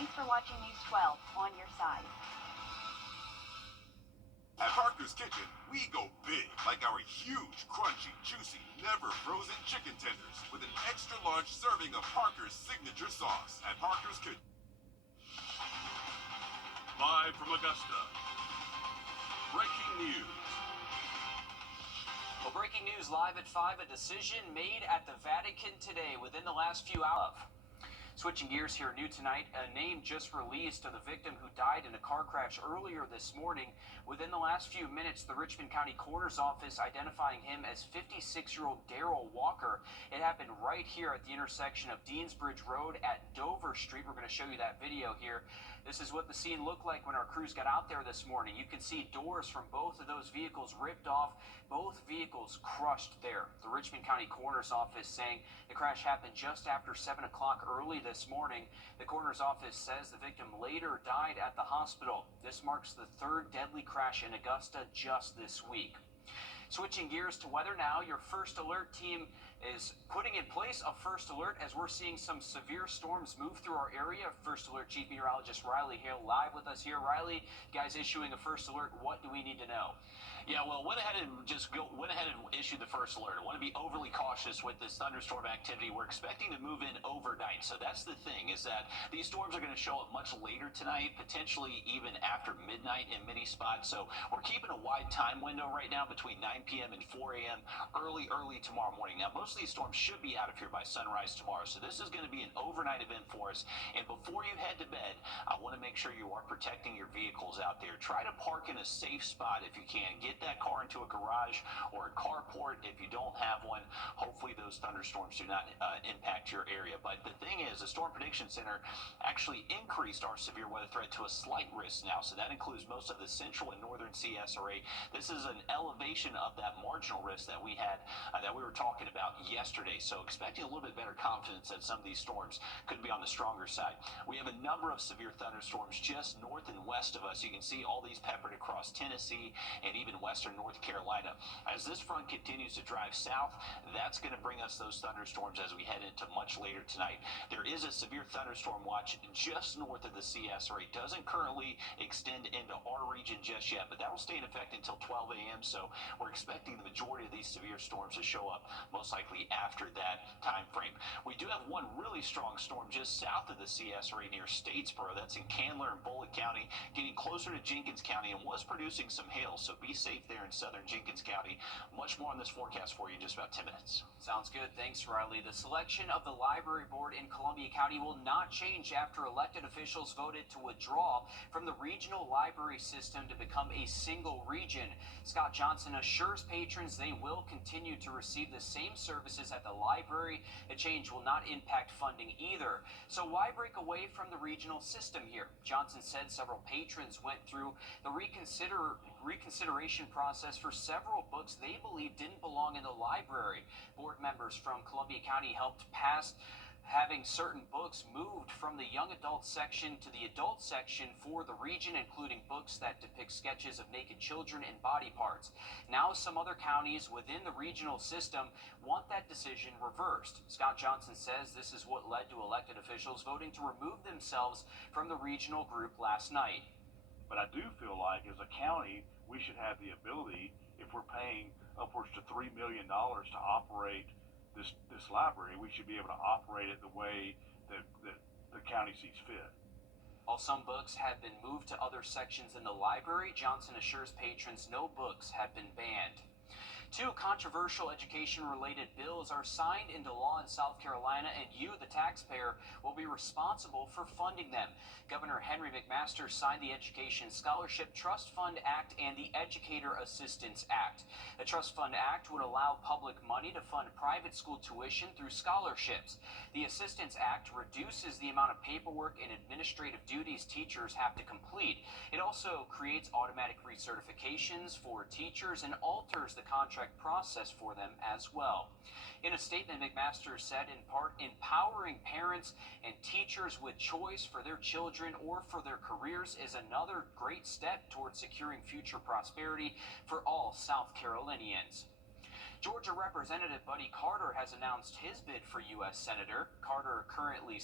Thanks for watching News 12 on your side. At Parker's Kitchen, we go big, like our huge, crunchy, juicy, never frozen chicken tenders with an extra large serving of Parker's signature sauce. At Parker's Kitchen. Live from Augusta, breaking news. Well, breaking news live at 5, a decision made at the Vatican today within the last few hours. Switching gears here, new tonight, a name just released of the victim who died in a car crash earlier this morning. Within the last few minutes, the Richmond County Coroner's Office identifying him as 56-year-old Darrell Walker. It happened right here at the intersection of Deansbridge Road at Dover Street. We're going to show you that video here. This is what the scene looked like when our crews got out there this morning. You can see doors from both of those vehicles ripped off, both vehicles crushed there. The Richmond County Coroner's Office saying the crash happened just after 7 o'clock early this morning. The coroner's office says the victim later died at the hospital. This marks the third deadly crash in Augusta just this week. Switching gears to weather now, your First Alert team is putting in place a First Alert as we're seeing some severe storms move through our area. First Alert Chief Meteorologist Riley Hale live with us here. Riley, guys issuing a First Alert. What do we need to know? Yeah, well, went ahead and issued the First Alert. I want to be overly cautious with this thunderstorm activity. We're expecting to move in overnight. So that's the thing, is that these storms are going to show up much later tonight, potentially even after midnight in many spots. So we're keeping a wide time window right now between 9 p.m. and 4 a.m. early tomorrow morning. Now, most of these storms should be out of here by sunrise tomorrow. So this is going to be an overnight event for us. And before you head to bed, I want to make sure you are protecting your vehicles out there. Try to park in a safe spot if you can. Get that car into a garage or a carport if you don't have one. Hopefully those thunderstorms do not impact your area. But the thing is, the Storm Prediction Center actually increased our severe weather threat to a slight risk now. So that includes most of the central and northern CSRA. This is an elevation of that marginal risk that we had, that we were talking about yesterday. So expecting a little bit better confidence that some of these storms could be on the stronger side. We have a number of severe thunderstorms just north and west of us. You can see all these peppered across Tennessee and even western North Carolina. As this front continues to drive south, that's going to bring us those thunderstorms as we head into much later tonight. There is a severe thunderstorm watch just north of the CSRA. It doesn't currently extend into our region just yet, but that will stay in effect until 12 a.m. So we're expecting the majority of these severe storms to show up most likely after that time frame. We do have one really strong storm just south of the CSRA near Statesboro. That's in Candler and Bullitt County, getting closer to Jenkins County and was producing some hail. So be safe there in southern Jenkins County. Much more on this forecast for you in just about 10 minutes. Sounds good. Thanks, Riley. The selection of the library board in Columbia County will not change after elected officials voted to withdraw from the regional library system to become a single region. Scott Johnson assures patrons they will continue to receive the same services at the library. A change will not impact funding either. So why break away from the regional system here? Johnson said several patrons went through the reconsideration process for several books they believe didn't belong in the library. Board members from Columbia County helped pass having certain books moved from the young adult section to the adult section for the region, including books that depict sketches of naked children and body parts. Now some other counties within the regional system want that decision reversed. Scott Johnson says this is what led to elected officials voting to remove themselves from the regional group last night. But I do feel like as a county, we should have the ability, if we're paying upwards to $3 million to operate this library, we should be able to operate it the way that the county sees fit. While some books have been moved to other sections in the library, Johnson assures patrons no books have been banned. Two controversial education-related bills are signed into law in South Carolina, and you, the taxpayer, will be responsible for funding them. Governor Henry McMaster signed the Education Scholarship Trust Fund Act and the Educator Assistance Act. The Trust Fund Act would allow public money to fund private school tuition through scholarships. The Assistance Act reduces the amount of paperwork and administrative duties teachers have to complete. It also creates automatic recertifications for teachers and alters the contract process for them as well. In a statement, McMaster said, in part, empowering parents and teachers with choice for their children or for their careers is another great step towards securing future prosperity for all South Carolinians. Georgia Representative Buddy Carter has announced his bid for U.S. Senator. Carter currently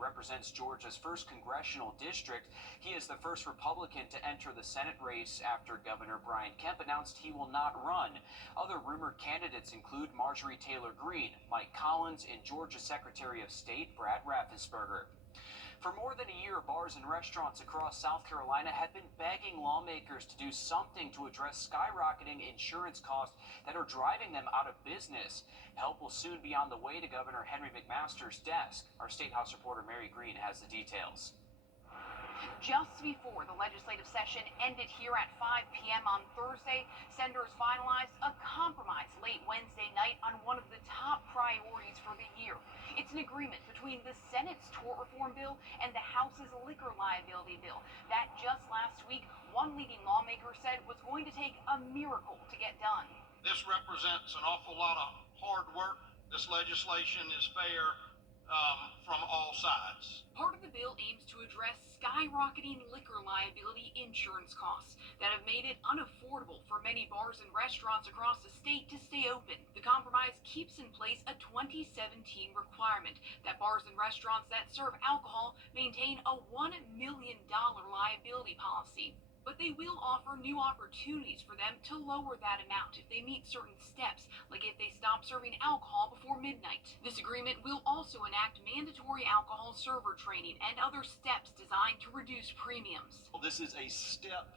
represents Georgia's 1st congressional district. He is the first Republican to enter the Senate race after Governor Brian Kemp announced he will not run. Other rumored candidates include Marjorie Taylor Greene, Mike Collins, and Georgia Secretary of State Brad Raffensperger. For more than a year, bars and restaurants across South Carolina have been begging lawmakers to do something to address skyrocketing insurance costs that are driving them out of business. Help will soon be on the way to Governor Henry McMaster's desk. Our State House reporter Mary Green has the details. Just before the legislative session ended here at 5 p.m. on Thursday, senators finalized a compromise late Wednesday night on one of the top priorities for the year. It's an agreement between the Senate's tort reform bill and the House's liquor liability bill that just last week one leading lawmaker said was going to take a miracle to get done. This represents an awful lot of hard work. This legislation is fair from all sides. Part of the bill aims to address skyrocketing liquor liability insurance costs that have made it unaffordable for many bars and restaurants across the state to stay open. The compromise keeps in place a 2017 requirement that bars and restaurants that serve alcohol maintain a $1 million liability policy. But they will offer new opportunities for them to lower that amount if they meet certain steps, like if they stop serving alcohol before midnight. This agreement will also enact mandatory alcohol server training and other steps designed to reduce premiums. Well, this is a step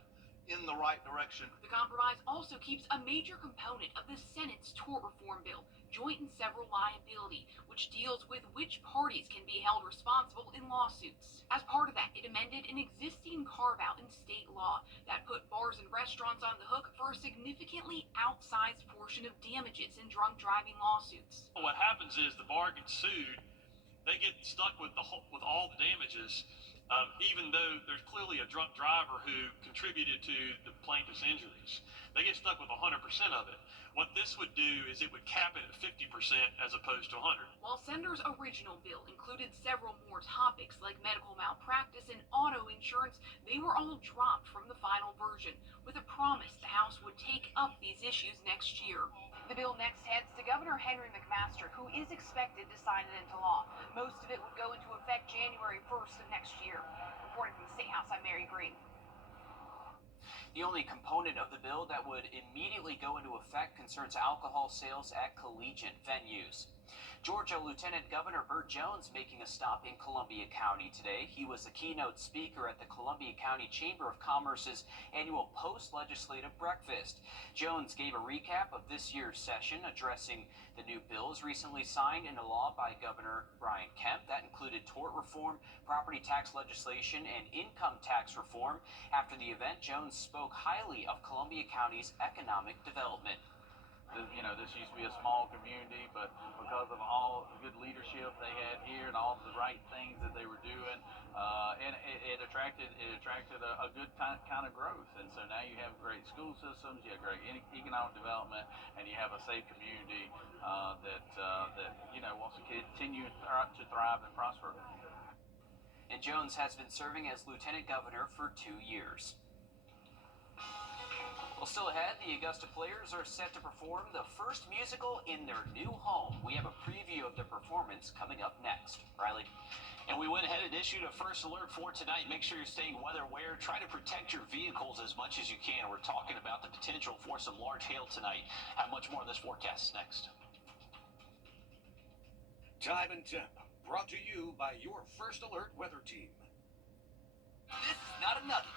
in the right direction. The compromise also keeps a major component of the Senate's tort reform bill, joint and several liability, which deals with which parties can be held responsible in lawsuits. As part of that, it amended an existing carve-out in state law that put bars and restaurants on the hook for a significantly outsized portion of damages in drunk driving lawsuits. What happens is the bar gets sued, they get stuck with all the damages, even though there's clearly a drunk driver who contributed to the plaintiff's injuries. They get stuck with 100% of it. What this would do is it would cap it at 50% as opposed to 100. While Senator's original bill included several more topics like medical malpractice and auto insurance, they were all dropped from the final version, with a promise the House would take up these issues next year. The bill next heads to Governor Henry McMaster, who is expected to sign it into law. Most of it would go into effect January 1st of next year. Reporting from the State House, I'm Mary Green. The only component of the bill that would immediately go into effect concerns alcohol sales at collegiate venues. Georgia Lieutenant Governor Burt Jones making a stop in Columbia County today. He was the keynote speaker at the Columbia County Chamber of Commerce's annual post-legislative breakfast. Jones gave a recap of this year's session, addressing the new bills recently signed into law by Governor Brian Kemp. That included tort reform, property tax legislation, and income tax reform. After the event, Jones spoke highly of Columbia County's economic development. You know, this used to be a small community, but because of all the good leadership they had here and all the right things that they were doing, and it attracted a good kind of growth. And so now you have great school systems, you have great economic development, and you have a safe community that you know wants to continue to thrive and prosper. And Jones has been serving as lieutenant governor for 2 years. Well, still ahead, the Augusta Players are set to perform the first musical in their new home. We have a preview of the performance coming up next. Riley? And we went ahead and issued a first alert for tonight. Make sure you're staying weather aware. Try to protect your vehicles as much as you can. We're talking about the potential for some large hail tonight. Have much more on this forecast next. Time and Temp, brought to you by your First Alert weather team. This is not another.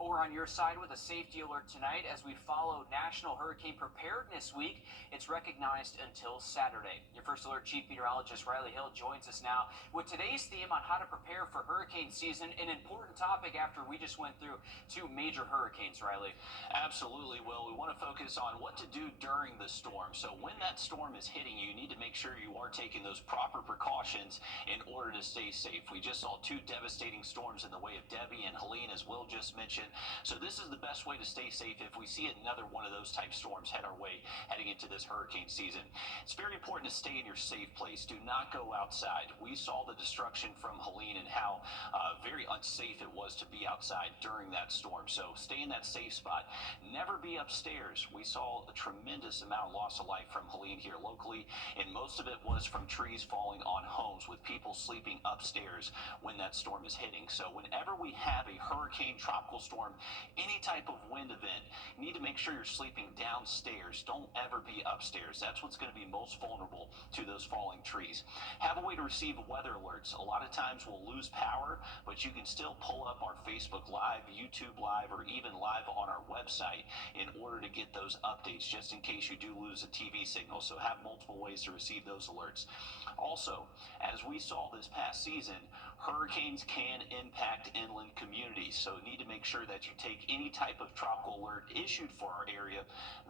We're on your side with a safety alert tonight as we follow National Hurricane Preparedness Week. It's recognized until Saturday. Your First Alert Chief Meteorologist Riley Hill joins us now with today's theme on how to prepare for hurricane season, an important topic after we just went through 2 major hurricanes, Riley. Absolutely, Will. We want to focus on what to do during the storm. So when that storm is hitting you, you need to make sure you are taking those proper precautions in order to stay safe. We just saw 2 devastating storms in the way of Debbie and Helene, as Will just mentioned. So this is the best way to stay safe if we see another one of those type storms head our way heading into this hurricane season. It's very important to stay in your safe place. Do not go outside. We saw the destruction from Helene and how very unsafe it was to be outside during that storm. So stay in that safe spot. Never be upstairs. We saw a tremendous amount of loss of life from Helene here locally, and most of it was from trees falling on homes with people sleeping upstairs when that storm is hitting. So whenever we have a hurricane, tropical storm, any type of wind event, you need to make sure you're sleeping downstairs. Don't ever be upstairs. That's what's going to be most vulnerable to those falling trees. Have a way to receive weather alerts. A lot of times we'll lose power, but you can still pull up our Facebook Live, YouTube Live, or even live on our website in order to get those updates, just in case you do lose a TV signal. So have multiple ways to receive those alerts. Also, as we saw this past season, hurricanes can impact inland communities, so you need to make sure that you take any type of tropical alert issued for our area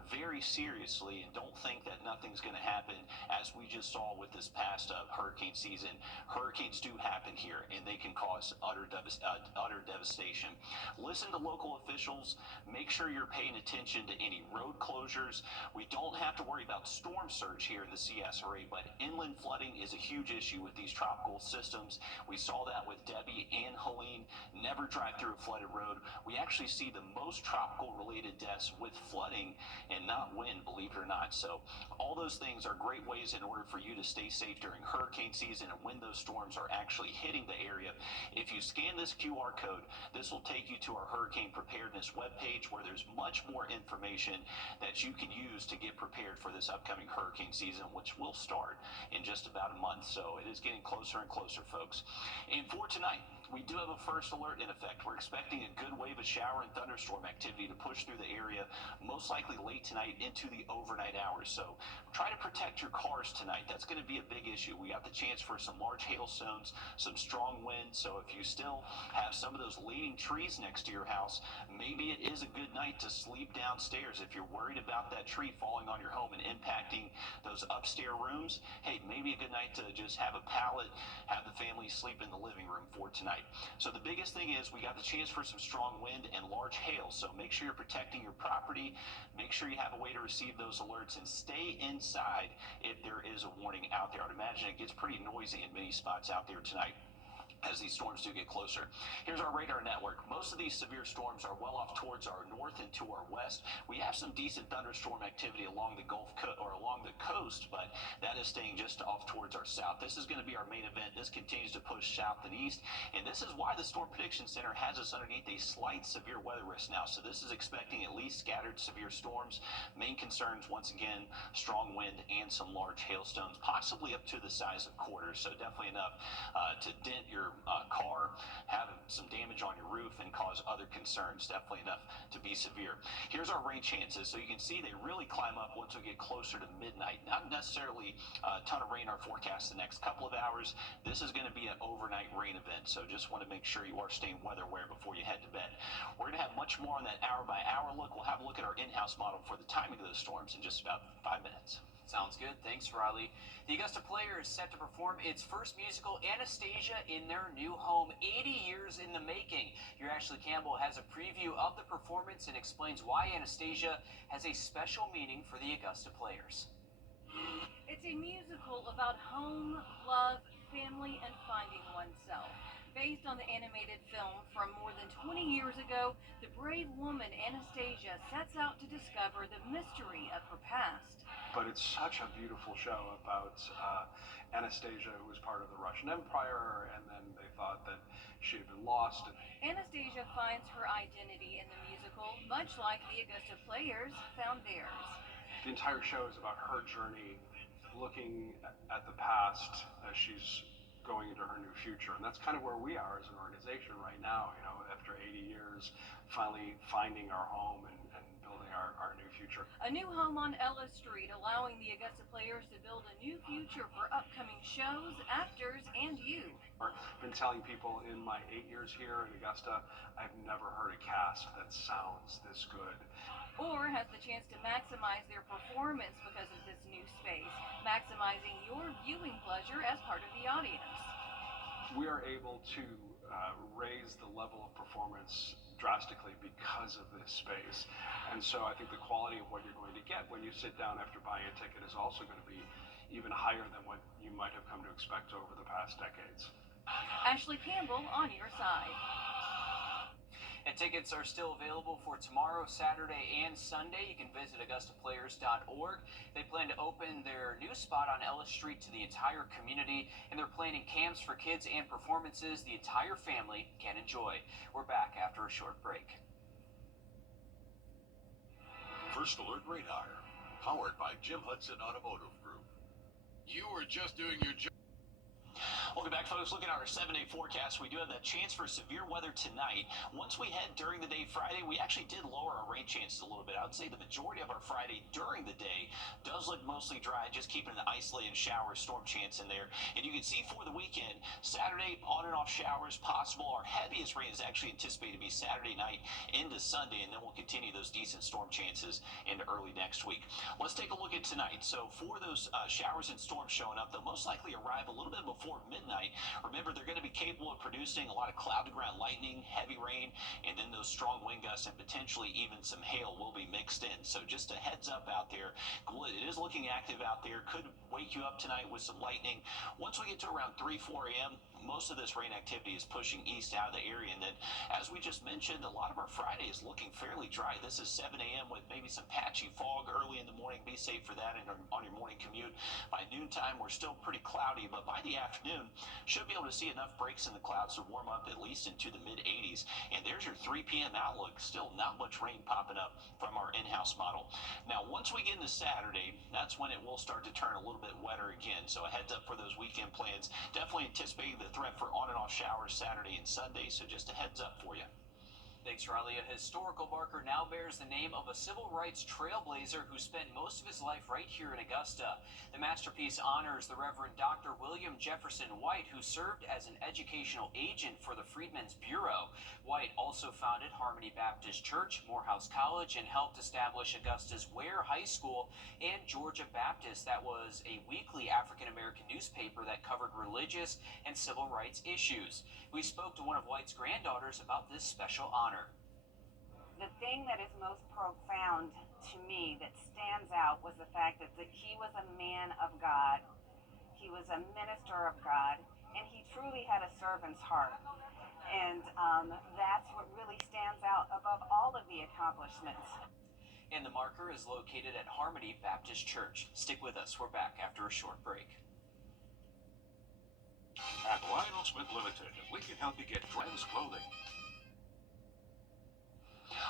very seriously, and don't think that nothing's going to happen. As we just saw with this past hurricane season, hurricanes do happen here, and they can cause utter devastation. Listen to local officials. Make sure you're paying attention to any road closures. We don't have to worry about storm surge here in the CSRA, but inland flooding is a huge issue with these tropical systems. We saw that with Debbie and Helene. Never drive through a flooded road. We actually see the most tropical related deaths with flooding and not wind, believe it or not. So all those things are great ways in order for you to stay safe during hurricane season and when those storms are actually hitting the area. If you scan this QR code, this will take you to our hurricane preparedness webpage, where there's much more information that you can use to get prepared for this upcoming hurricane season, which will start in just about a month. So it is getting closer and closer, folks. And for tonight, we do have a first alert in effect. We're expecting a good wave of shower and thunderstorm activity to push through the area, most likely late tonight into the overnight hours. So try to protect your cars tonight. That's going to be a big issue. We got the chance for some large hailstones, some strong winds. So if you still have some of those leaning trees next to your house, maybe it is a good night to sleep downstairs. If you're worried about that tree falling on your home and impacting those upstairs rooms, hey, maybe a good night to just have a pallet, have the family sleep in the living room for tonight. So the biggest thing is we got the chance for some strong wind and large hail. So make sure you're protecting your property. Make sure you have a way to receive those alerts, and stay inside if there is a warning out there. I'd imagine it gets pretty noisy in many spots out there tonight as these storms do get closer. Here's our radar network. Most of these severe storms are well off towards our north and to our west. We have some decent thunderstorm activity along the Gulf Coast or along the coast, but that is staying just off towards our south. This is going to be our main event. This continues to push south and east, and this is why the Storm Prediction Center has us underneath a slight severe weather risk now. So this is expecting at least scattered severe storms. Main concerns, once again, strong wind and some large hailstones, possibly up to the size of quarters. So definitely enough to dent your car, have some damage on your roof, and cause other concerns. Definitely enough to be severe. Here's our rain chances. So you can see they really climb up once we get closer to midnight. Not necessarily a ton of rain in our forecast the next couple of hours. This is going to be an overnight rain event, so just want to make sure you are staying weather aware before you head to bed. We're going to have much more on that hour by hour look. We'll have a look at our in-house model for the timing of those storms in just about 5 minutes. Sounds good. Thanks, Riley. The Augusta Players is set to perform its first musical, Anastasia, in their new home, 80 years in the making. Your Ashley Campbell has a preview of the performance and explains why Anastasia has a special meaning for the Augusta Players. It's a musical about home, love, family, and finding oneself. Based on the animated film from more than 20 years ago, the brave woman Anastasia sets out to discover the mystery of her past. But it's such a beautiful show about Anastasia, who was part of the Russian Empire, and then they thought that she had been lost. Anastasia finds her identity in the musical, much like the Augusta Players found theirs. The entire show is about her journey, looking at the past as she's going into her new future. And that's kind of where we are as an organization right now, you know, after 80 years, finally finding our home and building our new future. A new home on Ellis Street, allowing the Augusta Players to build a new future for upcoming shows, actors, and you. I've been telling people in my 8 years here in Augusta, I've never heard a cast that sounds this good. Or has the chance to maximize their performance because of this new space, maximizing your viewing pleasure as part of the audience. We are able to raise the level of performance drastically because of this space. And so I think the quality of what you're going to get when you sit down after buying a ticket is also going to be even higher than what you might have come to expect over the past decades. Ashley Campbell on your side. And tickets are still available for tomorrow, Saturday, and Sunday. You can visit AugustaPlayers.org. They plan to open their new spot on Ellis Street to the entire community, and they're planning camps for kids and performances the entire family can enjoy. We're back after a short break. First Alert Radar, powered by Jim Hudson Automotive Group. You are just doing your job. Welcome back, folks. Looking at our 7-day forecast, we do have that chance for severe weather tonight. Once we head during the day Friday, we actually did lower our rain chances a little bit. I would say the majority of our Friday during the day does look mostly dry, just keeping an isolated shower storm chance in there. And you can see for the weekend, Saturday on and off showers possible. Our heaviest rain is actually anticipated to be Saturday night into Sunday, and then we'll continue those decent storm chances into early next week. Let's take a look at tonight. So for those showers and storms showing up, they'll most likely arrive a little bit before midnight. Remember, they're going to be capable of producing a lot of cloud-to-ground lightning, heavy rain, and then those strong wind gusts and potentially even some hail will be mixed in. So just a heads up out there. It is looking active out there. Could wake you up tonight with some lightning. Once we get to around 3, 4 a.m., most of this rain activity is pushing east out of the area. And then, as we just mentioned, a lot of our Friday is looking fairly dry. This is 7 a.m. with maybe some patchy fog early in the morning. Be safe for that on your morning commute. By noontime, we're still pretty cloudy, but by the afternoon, should be able to see enough breaks in the clouds to warm up at least into the mid-80s. And there's your 3 p.m. outlook. Still not much rain popping up from our in-house model. Now, once we get into Saturday, that's when it will start to turn a little bit wetter again. So a heads up for those weekend plans. Definitely anticipating the threat for on and off showers Saturday and Sunday. So just a heads up for you. Thanks, Riley. A historical marker now bears the name of a civil rights trailblazer who spent most of his life right here in Augusta. The masterpiece honors the Reverend Dr. William Jefferson White, who served as an educational agent for the Freedmen's Bureau. White also founded Harmony Baptist Church, Morehouse College, and helped establish Augusta's Ware High School and Georgia Baptist. That was a weekly African-American newspaper that covered religious and civil rights issues. We spoke to one of White's granddaughters about this special honor. The thing that is most profound to me, that stands out, was the fact that he was a man of God, he was a minister of God, and he truly had a servant's heart. And that's what really stands out above all of the accomplishments. And the marker is located at Harmony Baptist Church. Stick with us. We're back after a short break. At Lionel Smith Limited, we can help you get trends clothing.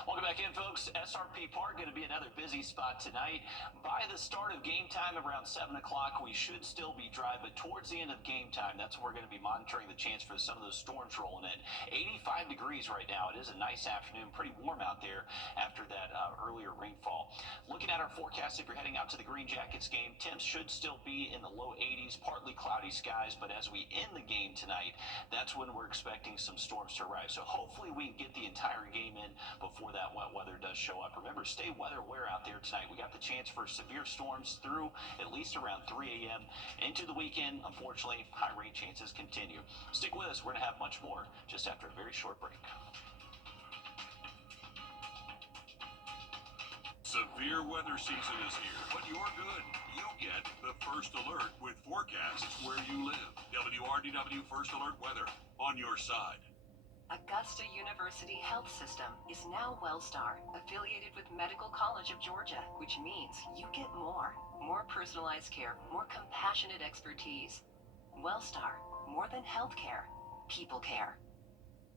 Welcome back in, folks. SRP Park going to be another busy spot tonight. By the start of game time around 7 o'clock, we should still be dry, but towards the end of game time, that's when we're going to be monitoring the chance for some of those storms rolling in. 85 degrees right now. It is a nice afternoon, pretty warm out there after that earlier rainfall. Looking at our forecast, if you're heading out to the Green Jackets game, temps should still be in the low 80s, partly cloudy skies, but as we end the game tonight, that's when we're expecting some storms to arrive. So hopefully we can get the entire game in before that wet weather does show up. Remember, stay weather aware out there tonight. We got the chance for severe storms through at least around 3 a.m. into the weekend. Unfortunately, high rain chances continue. Stick with us. We're going to have much more just after a very short break. Severe weather season is here, but you're good. You get the First Alert with forecasts where you live. WRDW First Alert Weather on your side. Augusta University Health System is now WellStar, affiliated with Medical College of Georgia, which means you get more personalized care, more compassionate expertise. WellStar, more than healthcare, people care.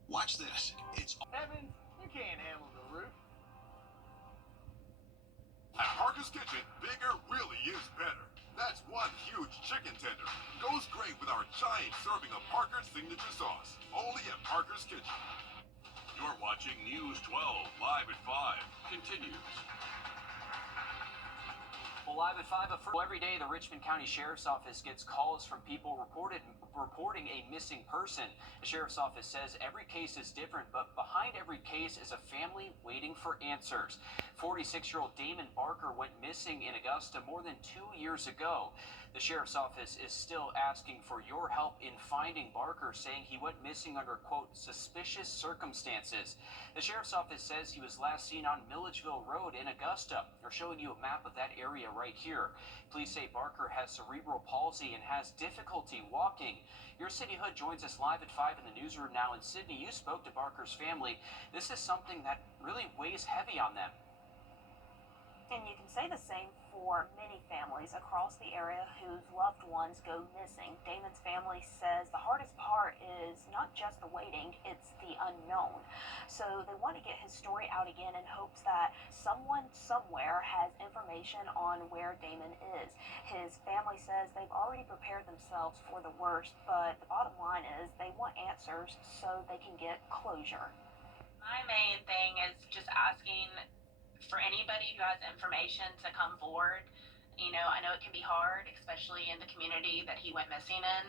Watch this. It's Evans, you can't handle the roof. At Parker's Kitchen, bigger really is better. That's one huge chicken tender. Goes great with our giant serving of Parker's signature sauce. Only at Parker's Kitchen. You're watching News 12 live at 5. Continues. Well, live at 5 every day, the Richmond County Sheriff's Office gets calls from people reporting a missing person. The Sheriff's Office says every case is different, but behind every case is a family waiting for answers. 46-year-old Damon Barker went missing in Augusta more than 2 years ago. The sheriff's office is still asking for your help in finding Barker, saying he went missing under, quote, suspicious circumstances. The sheriff's office says he was last seen on Milledgeville Road in Augusta. They're showing you a map of that area right here. Police say Barker has cerebral palsy and has difficulty walking. Your City Hood joins us live at 5 in the newsroom now. And Sydney, you spoke to Barker's family. This is something that really weighs heavy on them. And you can say the same for many families across the area whose loved ones go missing. Damon's family says the hardest part is not just the waiting, it's the unknown. So they want to get his story out again in hopes that someone somewhere has information on where Damon is. His family says they've already prepared themselves for the worst, but the bottom line is they want answers so they can get closure. My main thing is just asking for anybody who has information to come forward. You know, I know it can be hard, especially in the community that he went missing in,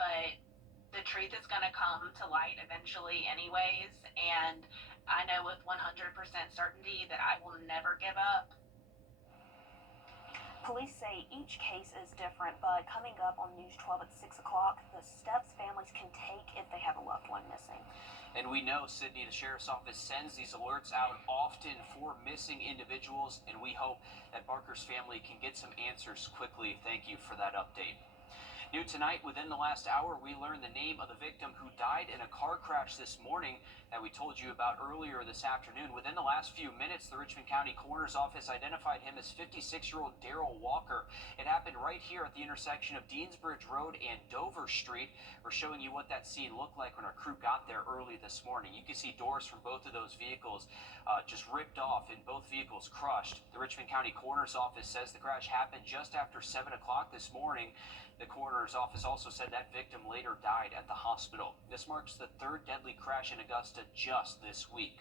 but the truth is going to come to light eventually anyways, and I know with 100% certainty that I will never give up. Police say each case is different, but coming up on News 12 at 6 o'clock, the steps families can take if they have a loved one missing. And we know, Sydney, the sheriff's office sends these alerts out often for missing individuals, and we hope that Barker's family can get some answers quickly. Thank you for that update. New tonight, within the last hour, we learned the name of the victim who died in a car crash this morning that we told you about earlier this afternoon. Within the last few minutes, the Richmond County Coroner's Office identified him as 56-year-old Daryl Walker. It happened right here at the intersection of Deansbridge Road and Dover Street. We're showing you what that scene looked like when our crew got there early this morning. You can see doors from both of those vehicles just ripped off and both vehicles crushed. The Richmond County Coroner's Office says the crash happened just after 7 o'clock this morning. The coroner's office also said that victim later died at the hospital. This marks the third deadly crash in Augusta just this week.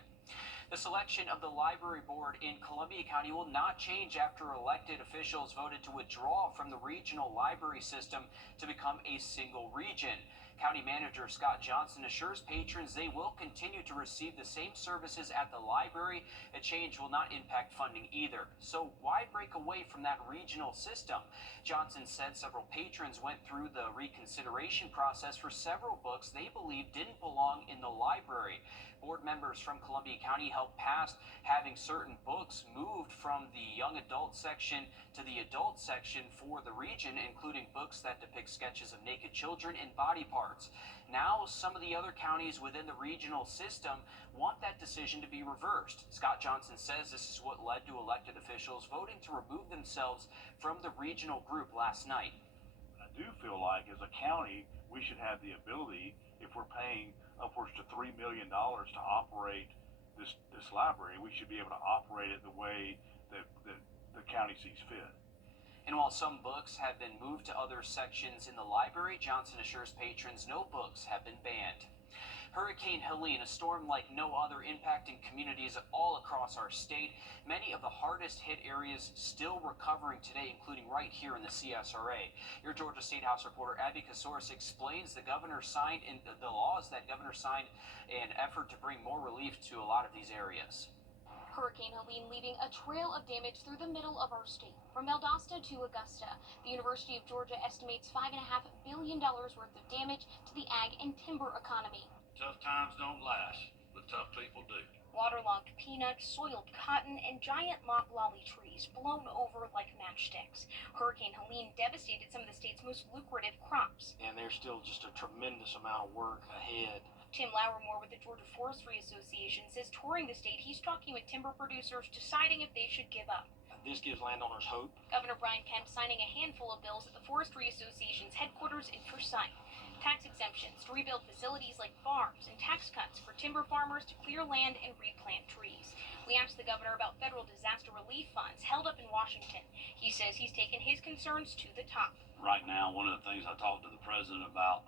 The selection of the library board in Columbia County will not change after elected officials voted to withdraw from the regional library system to become a single region. County Manager Scott Johnson assures patrons they will continue to receive the same services at the library. A change will not impact funding either. So why break away from that regional system? Johnson said several patrons went through the reconsideration process for several books they believe didn't belong in the library. Board members from Columbia County helped pass having certain books moved from the young adult section to the adult section for the region, including books that depict sketches of naked children and body parts. Now, some of the other counties within the regional system want that decision to be reversed. Scott Johnson says this is what led to elected officials voting to remove themselves from the regional group last night. I do feel like as a county, we should have the ability, if we're paying upwards to $3 million to operate this library, we should be able to operate it the way that the county sees fit. And while some books have been moved to other sections in the library, Johnson assures patrons no books have been banned. Hurricane Helene, a storm like no other, impacting communities all across our state. Many of the hardest hit areas still recovering today, including right here in the CSRA. Your Georgia State House reporter Abby Kasoris explains the governor signed and the laws that governor signed in an effort to bring more relief to a lot of these areas. Hurricane Helene leaving a trail of damage through the middle of our state. From Valdosta to Augusta, the University of Georgia estimates $5.5 billion worth of damage to the ag and timber economy. Tough times don't last, but tough people do. Waterlogged peanuts, soiled cotton, and giant loblolly trees blown over like matchsticks. Hurricane Helene devastated some of the state's most lucrative crops. And there's still just a tremendous amount of work ahead. Tim Lauermore with the Georgia Forestry Association says touring the state, he's talking with timber producers, deciding if they should give up. This gives landowners hope. Governor Brian Kemp signing a handful of bills at the Forestry Association's headquarters in Forsyth. Tax exemptions to rebuild facilities like farms and tax cuts for timber farmers to clear land and replant trees. We asked the governor about federal disaster relief funds held up in Washington. He says he's taken his concerns to the top. Right now, one of the things I talked to the president about,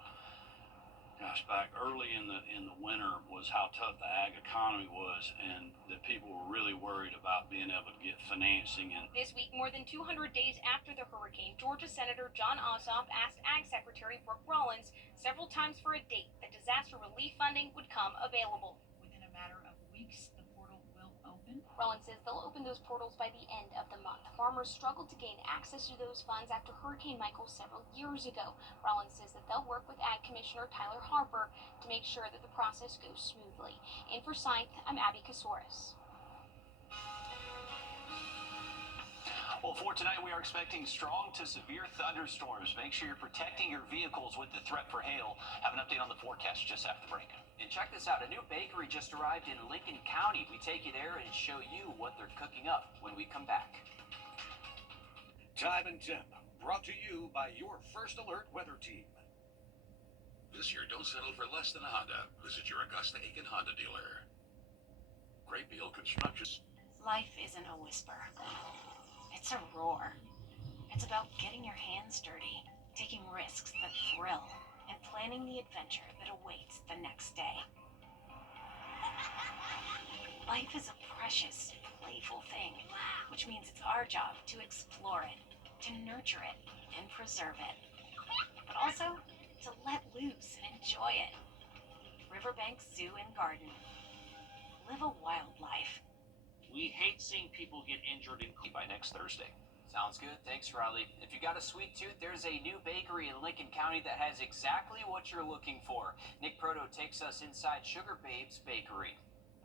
back early in the winter, was how tough the ag economy was, and that people were really worried about being able to get financing. And this week, more than 200 days after the hurricane, Georgia Senator John Ossoff asked Ag Secretary Brooke Rollins several times for a date that disaster relief funding would come available. Within a matter of weeks, the portal will open. Rowland says they'll open those portals by the end of the month. Farmers struggled to gain access to those funds after Hurricane Michael several years ago. Rowland says that they'll work with Ag Commissioner Tyler Harper to make sure that the process goes smoothly. In for Scythe, I'm Abby Kasouris. Well, for tonight, we are expecting strong to severe thunderstorms. Make sure you're protecting your vehicles with the threat for hail. Have an update on the forecast just after the break. And check this out, a new bakery just arrived in Lincoln County. We take you there and show you what they're cooking up when we come back. Time and Temp, brought to you by your First Alert weather team. This year, don't settle for less than a Honda. Visit your Augusta Aiken Honda dealer. Great Deal Construction. Life isn't a whisper. It's a roar. It's about getting your hands dirty, taking risks that thrill, and planning the adventure that awaits the next day. Life is a precious, playful thing, which means it's our job to explore it, to nurture it, and preserve it. But also, to let loose and enjoy it. Riverbank Zoo and Garden. Live a wild life. We hate seeing people get injured by next Thursday. Sounds good. Thanks, Riley. If you got a sweet tooth, there's a new bakery in Lincoln County that has exactly what you're looking for. Nick Proto takes us inside Sugar Babes Bakery.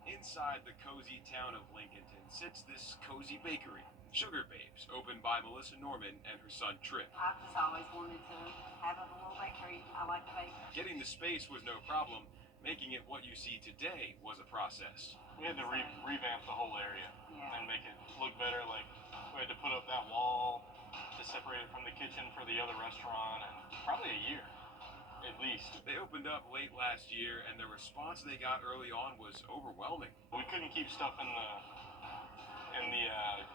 Inside the cozy town of Lincolnton sits this cozy bakery, Sugar Babes, opened by Melissa Norman and her son Trip. I've just always wanted to have a little bakery. I like to bake. Getting the space was no problem. Making it what you see today was a process. We had to revamp the whole area Yeah. and make it look better. Like, we had to put up that wall to separate it from the kitchen for the other restaurant, and probably a year, at least. They opened up late last year, and the response they got early on was overwhelming. We couldn't keep stuff in the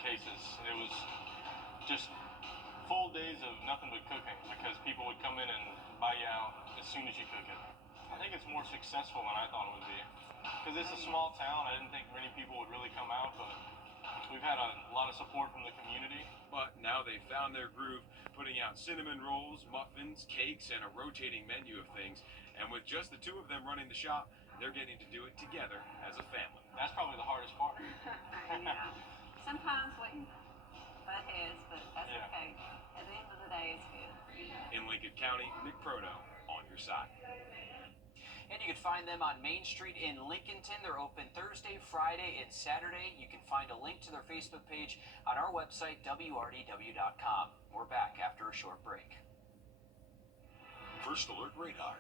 cases. It was just full days of nothing but cooking because people would come in and buy you out as soon as you cook it. I think it's more successful than I thought it would be. Because it's a small town, I didn't think many people would really come out, but we've had a lot of support from the community. But now they found their groove, putting out cinnamon rolls, muffins, cakes, and a rotating menu of things. And with just the two of them running the shop, they're getting to do it together as a family. That's probably the hardest part. Yeah. Sometimes we butt heads, but that's okay. At the end of the day, it's good. In Lincoln County, Nick Proto, on your side. And you can find them on Main Street in Lincolnton. They're open Thursday, Friday, and Saturday. You can find a link to their Facebook page on our website, wrdw.com. We're back after a short break. First Alert Radar,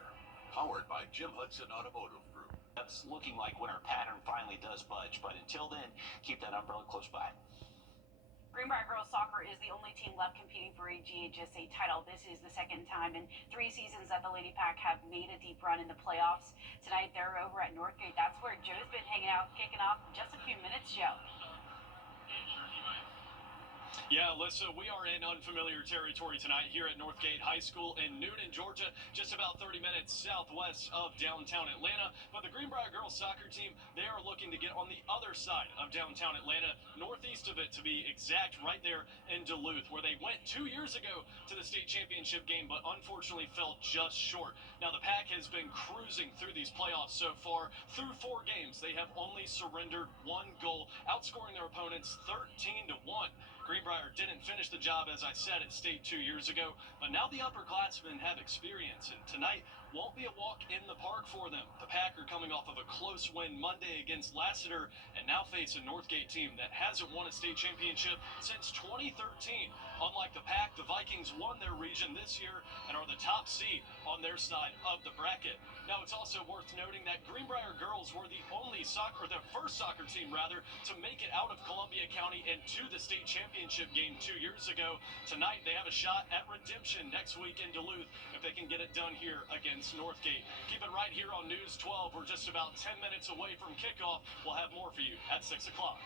powered by Jim Hudson Automotive Group. That's looking like when our pattern finally does budge, but until then, keep that umbrella close by. Greenbrier Girls Soccer is the only team left competing for a GHSA title. This is the second time in 3 seasons that the Lady Pack have made a deep run in the playoffs. Tonight, they're over at Northgate. That's where Joe's been hanging out, kicking off just a few minutes, Joe. Yeah, Alyssa, we are in unfamiliar territory tonight here at Northgate High School in Newnan, Georgia, just about 30 minutes southwest of downtown Atlanta. But the Greenbrier girls soccer team, they are looking to get on the other side of downtown Atlanta, northeast of it to be exact, right there in Duluth, where they went 2 years ago to the state championship game, but unfortunately fell just short. Now, the Pack has been cruising through these playoffs so far. Through 4 games, they have only surrendered 1 goal, outscoring their opponents 13-1. Greenbrier didn't finish the job, as I said, at state 2 years ago, but now the upperclassmen have experience, and tonight won't be a walk in the park for them. The Pack are coming off of a close win Monday against Lassiter and now face a Northgate team that hasn't won a state championship since 2013. Unlike the Pack, the Vikings won their region this year and are the top seed on their side of the bracket. Now, it's also worth noting that Greenbrier girls were the first soccer team, to make it out of Columbia County and to the state championship game 2 years ago. Tonight, they have a shot at redemption next week in Duluth if they can get it done here against Northgate. Keep it right here on News 12. We're just about 10 minutes away from kickoff. We'll have more for you at 6 o'clock.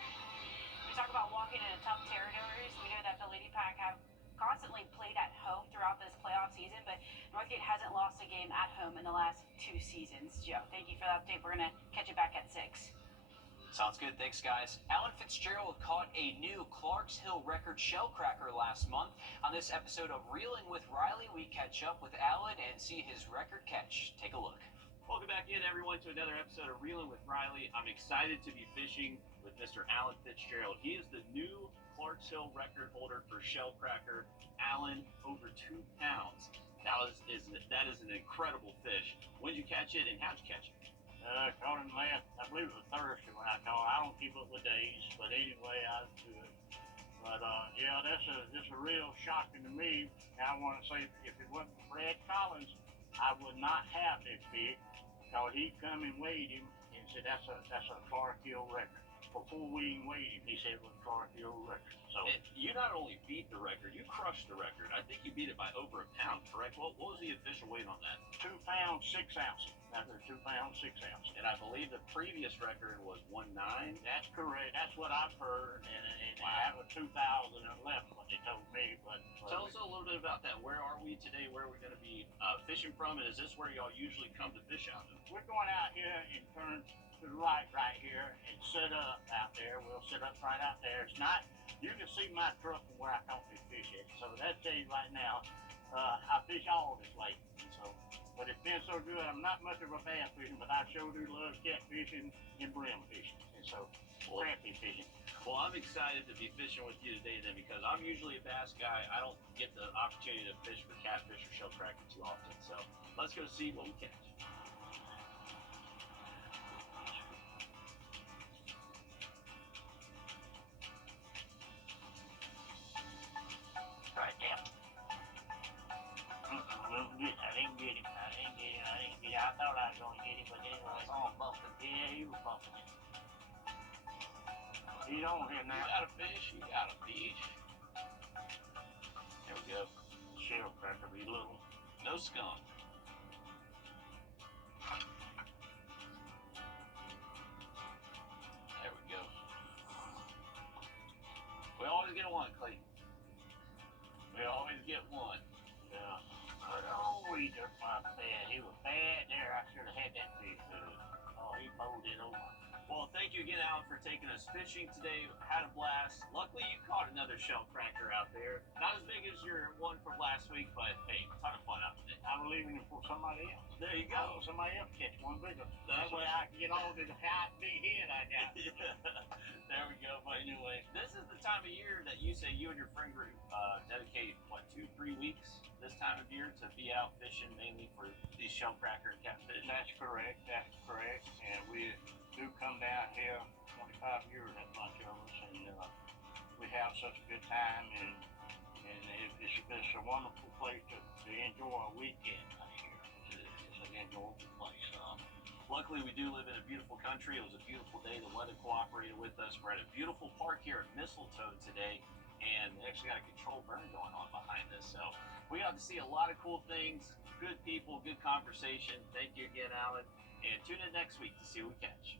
We talk about walking into tough territories. We know that the Lady Pack have constantly played at home throughout this playoff season, but Northgate hasn't lost a game at home in the last 2 seasons. Joe, thank you for the update. We're going to catch you back at 6. Sounds good. Thanks, guys. Alan Fitzgerald caught a new Clarks Hill record shellcracker last month. On this episode of Reeling with Riley, we catch up with Alan and see his record catch. Take a look. Welcome back in, everyone, to another episode of Reelin' with Riley. I'm excited to be fishing with Mr. Alan Fitzgerald. He is the new Clarksville record holder for shell cracker. Alan, over 2 pounds. That is an incredible fish. When did you catch it, and how'd you catch it? Caught him last, I believe it was Thursday when I caught. I don't keep up with days, but anyway, I was good. But yeah, that's a real shocking to me. And I want to say, if it wasn't for Fred Collins, I would not have this fish. So he come and weighed him and said that's a Clarksville record. Before we even weighed him, he said it was a Clarksville record. So And you not only beat the record, you crushed the record. I think you beat it by over a pound, correct? What was the official weight on that? 2 pounds 6 ounces. That's 2 pounds 6 ounces. And I believe the previous record was 1.9. That's correct. That's what I've heard. And that was 2011, what they told me. But Tell us a little bit about that. Where are we today? Where are we going to be fishing from? And is this where y'all usually come to fish out of? we're going out here and turn to the right here and set up out there. We'll set up right out there. It's not, you can see my truck from where I caught this fish at. So that tell you right now, I fish all this lake. So, but it's been so good. I'm not much of a bass fishing, but I sure do love catfishing and brim fishing. And so, crappie fishing. Well, I'm excited to be fishing with you today then, because I'm usually a bass guy. I don't get the opportunity to fish for catfish or shell cracker too often. So let's go see what we catch. Right there. I didn't get him. I thought I was going to get him, but anyway. I saw him bumping. Yeah, he was bumping it. He's on here now. You got a fish, you got a fish. There we go. Shell cracker, be little. No skunk. There we go. We always get one, Clayton. We always get one. Yeah. But oh, he just my bad. He was bad there. I should have had that fish. Oh, he pulled it over. Well, thank you again, Alan, for taking us fishing today. Had a blast. Luckily, you caught another shell cracker out there. Not as big as your one from last week, but hey, a ton of fun out today. I'm leaving it for somebody else. There you go. Somebody else catch one bigger. That way I can get all this hot big head I got. There we go. But anyway, this is the time of year that you say you and your friend group dedicate, 2-3 weeks this time of year to be out fishing mainly for these shell cracker and catfish. That's correct. And we do come down here 25 years, that bunch of us, and we have such a good time, and it's a wonderful place to enjoy a weekend out here. It's an enjoyable place. Luckily, we do live in a beautiful country. It was a beautiful day. The weather cooperated with us. We're at a beautiful park here at Mistletoe today, and we actually got a controlled burn going on behind us. So we got to see a lot of cool things, good people, good conversation. Thank you again, Alan. And tune in next week to see what we catch.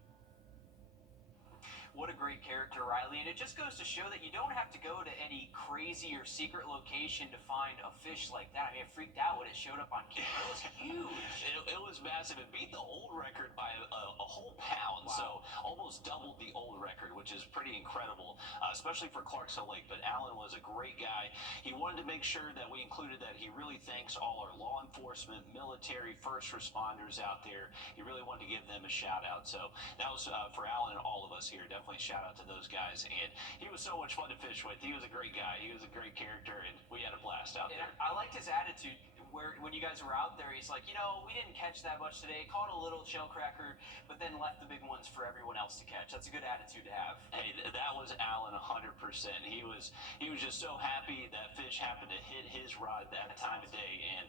What a great character, Riley. And it just goes to show that you don't have to go to any crazy or secret location to find a fish like that. I mean, it freaked out when it showed up on camera. It was huge. It was massive. It beat the old record by a whole pound. Wow. So almost doubled the old record, which is pretty incredible, especially for Clarksville Lake. But Alan was a great guy. He wanted to make sure that we included that he really thanks all our law enforcement, military, first responders out there. He really wanted to give them a shout out. So that was for Alan and all of us here. Definitely shout out to those guys. And he was so much fun to fish with. He was a great guy. He was a great character, and we had a blast out there. I liked his attitude. Where when you guys were out there, he's like, we didn't catch that much today. Caught a little shell cracker, but then left the big ones for everyone else to catch. That's a good attitude to have. Hey, that was Alan 100%. He was just so happy that fish happened to hit his rod that time of day, and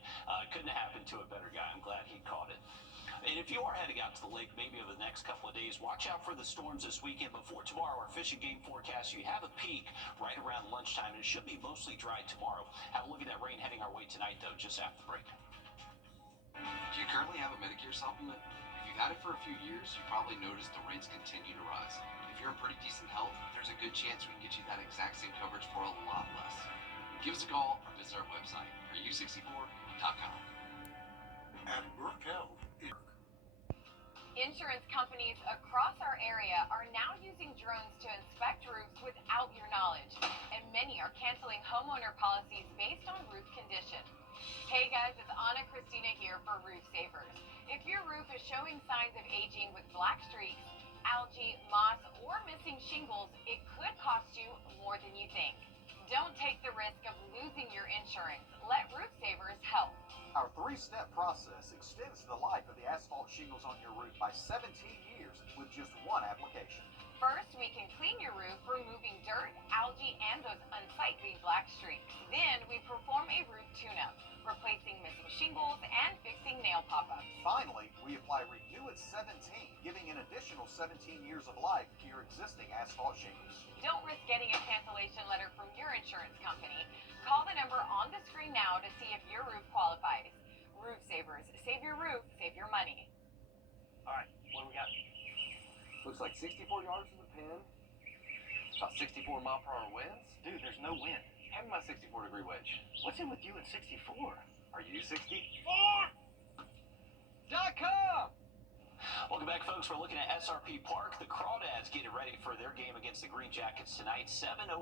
couldn't have happened to a better guy. I'm glad he caught it. And if you are heading out to the lake maybe over the next couple of days, watch out for the storms this weekend. Before tomorrow, our fishing game forecast, you have a peak right around lunchtime, and it should be mostly dry tomorrow. Have a look at that rain heading our way tonight, though, just after the break. Do you currently have a Medicare supplement? If you've had it for a few years, you probably noticed the rates continue to rise. If you're in pretty decent health, there's a good chance we can get you that exact same coverage for a lot less. Give us a call or visit our website, u64.com. At Brookhill, Insurance companies across our area are now using drones to inspect roofs without your knowledge, and many are canceling homeowner policies based on roof condition. Hey guys, it's Anna Christina here for Roof Savers. If your roof is showing signs of aging with black streaks, algae, moss, or missing shingles, it could cost you more than you think. Don't take the risk of losing your insurance. Let Roof Savers help. Our three-step process extends the life of the asphalt shingles on your roof by 17 years with just one application. First, we can clean your roof, removing dirt, algae, and those unsightly black streaks. Then, we perform a roof tune-up, replacing missing shingles and fixing nail pop-ups. Finally, we apply Renew at 17, giving an additional 17 years of life to your existing asphalt shingles. Don't risk getting a cancellation letter from your insurance company. Call the number on the screen now to see if your roof qualifies. Roof Savers. Save your roof, save your money. All right, what do we got? Looks like 64 yards in the pin. About 64 mile per hour winds. Dude, there's no wind. Hand me my 64-degree wedge. What's in with you and 64? Are you 64? .com! Welcome back, folks. We're looking at SRP Park. The Crawdads getting ready for their game against the Green Jackets tonight. 7:05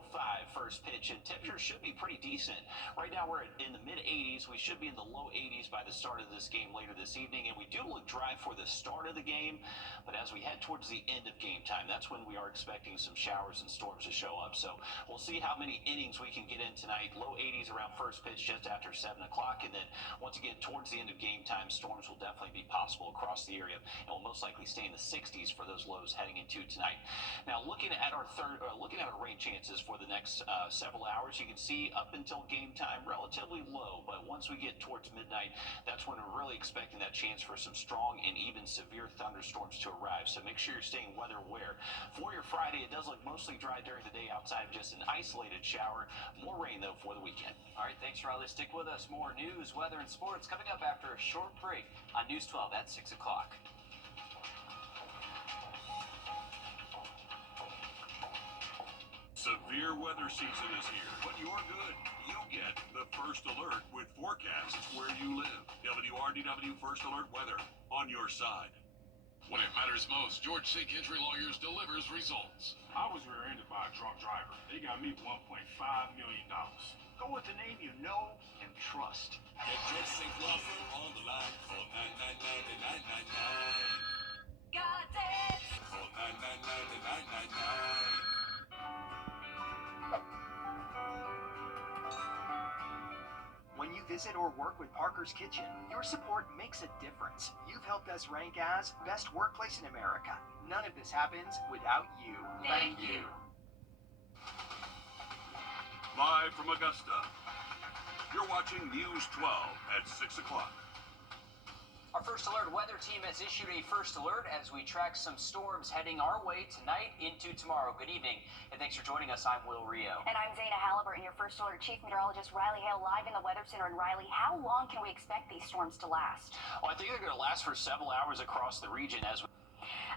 first pitch, and temperatures should be pretty decent. Right now, we're in the mid-80s. We should be in the low 80s by the start of this game later this evening, and we do look dry for the start of the game. But as we head towards the end of game time, that's when we are expecting some showers and storms to show up. So we'll see how many innings we can get in tonight. Low 80s around first pitch just after 7 o'clock, and then once again towards the end of game time, storms will definitely be possible across the area, and will most likely stay in the 60s for those lows heading into tonight. Now, looking at our rain chances for the next several hours, you can see up until game time relatively low, but once we get towards midnight, that's when we're really expecting that chance for some strong and even severe thunderstorms to arrive. So make sure you're staying weather aware. For your Friday, it does look mostly dry during the day outside of just an isolated shower. More rain though for the weekend. All right, thanks, Riley. Stick with us. More news, weather, and sports coming up after a short break on News 12 at 6 o'clock. Severe weather season is here, but you're good. You get the First Alert with forecasts where you live. WRDW First Alert weather on your side. When it matters most, George C. Gentry Lawyers delivers results. I was rear-ended by a drunk driver. They got me $1.5 million. Go with the name you know and trust. Get George St. Law Firm on the line. Call 999-999. Got it! Call 999-999. When you visit or work with Parker's Kitchen, your support makes a difference. You've helped us rank as Best Workplace in America. None of this happens without you. Thank you. Live from Augusta, you're watching News 12 at 6 o'clock. Our First Alert weather team has issued a first alert as we track some storms heading our way tonight into tomorrow. Good evening, and thanks for joining us. I'm Will Rio. And I'm Zana Halliburton, your First Alert Chief Meteorologist Riley Hale, live in the Weather Center. And Riley, how long can we expect these storms to last? Well, I think they're going to last for several hours across the region as we...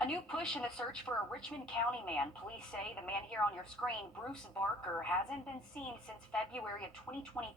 A new push in the search for a Richmond County man. Police say the man here on your screen, Bruce Barker, hasn't been seen since February of 2023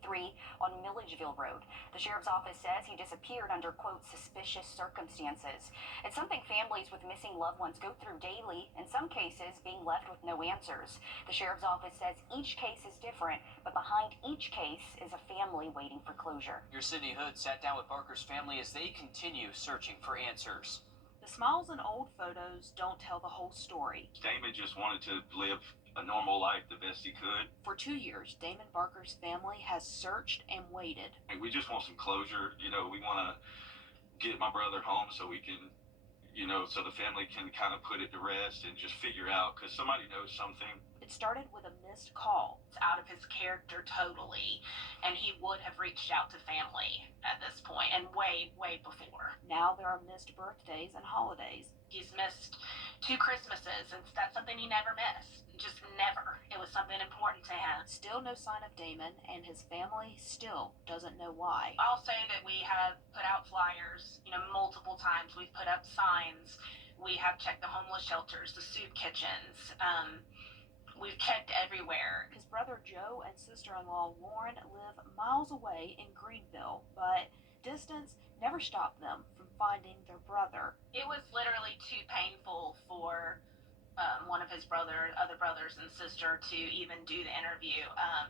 on Milledgeville Road. The sheriff's office says he disappeared under, quote, suspicious circumstances. It's something families with missing loved ones go through daily, in some cases being left with no answers. The sheriff's office says each case is different, but behind each case is a family waiting for closure. Your Sydney Hood sat down with Barker's family as they continue searching for answers. The smiles in old photos don't tell the whole story. Damon just wanted to live a normal life the best he could. For 2 years, Damon Barker's family has searched and waited. We just want some closure. You know, we want to get my brother home so we can, you know, so the family can kind of put it to rest and just figure out, because somebody knows something. It started with a missed call. It's out of his character totally, and he would have reached out to family at this point, and way before. Now there are missed birthdays and holidays. He's missed 2 Christmases, and that's something he never missed. Just never. It was something important to him. Still no sign of Damon, and his family still doesn't know why. I'll say that we have put out flyers, multiple times. We've put up signs. We have checked the homeless shelters, the soup kitchens. We've checked everywhere. His brother Joe and sister-in-law Lauren live miles away in Greenville, but distance never stopped them from finding their brother. It was literally too painful for one of his other brothers and sister to even do the interview.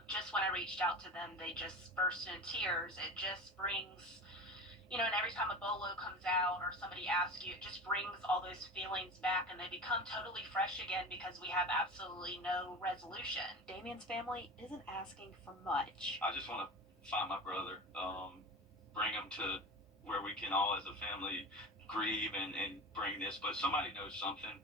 Just when I reached out to them, they just burst into tears. It just brings, and every time a bolo comes out or somebody asks you, it just brings all those feelings back and they become totally fresh again because we have absolutely no resolution. Damien's family isn't asking for much. I just want to find my brother, bring him to where we can all as a family grieve and bring this, but somebody knows something.